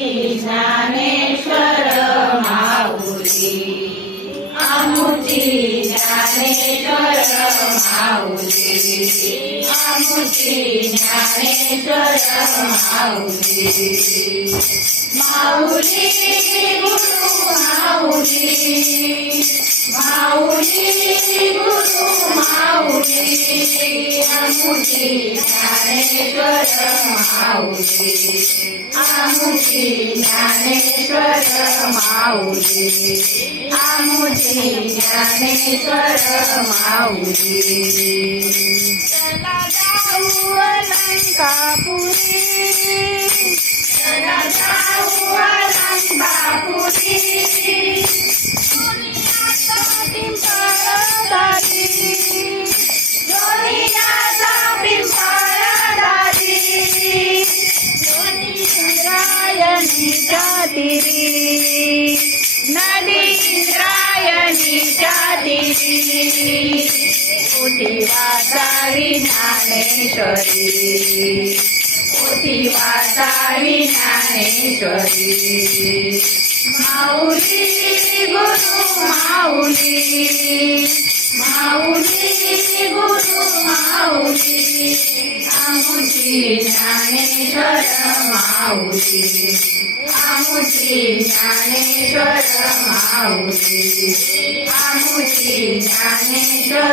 ज्ञानेश्वर माऊली आमुची ज्ञानेश्वर माऊली आमुची ज्ञानेश्वर माऊली माऊली गुरु माऊली माऊली गुरु माऊली आमुची ज्ञानेश्वर माऊली आमुची ज्ञानेश्वर माऊली आमुची ज्ञानेश्वर माऊली चला जाऊ अलंकापुरी चला जाऊ अलंकापुरी दुनियाचा पिंपळदारी दुनियाचा पिंपळदारी इंद्रायणीच्या तिरी नदी इंद्रायणीच्या तिरी पोथी वाचावी ज्ञानेश्वरी पोथी वाचावी ज्ञानेश्वरी माऊली गुरु माऊली माऊली गुरु माऊली आमुची ज्ञानेश्वर माऊली आमुची ज्ञानेश्वर माऊली आमुची ज्ञानेश्वर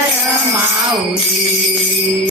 माऊली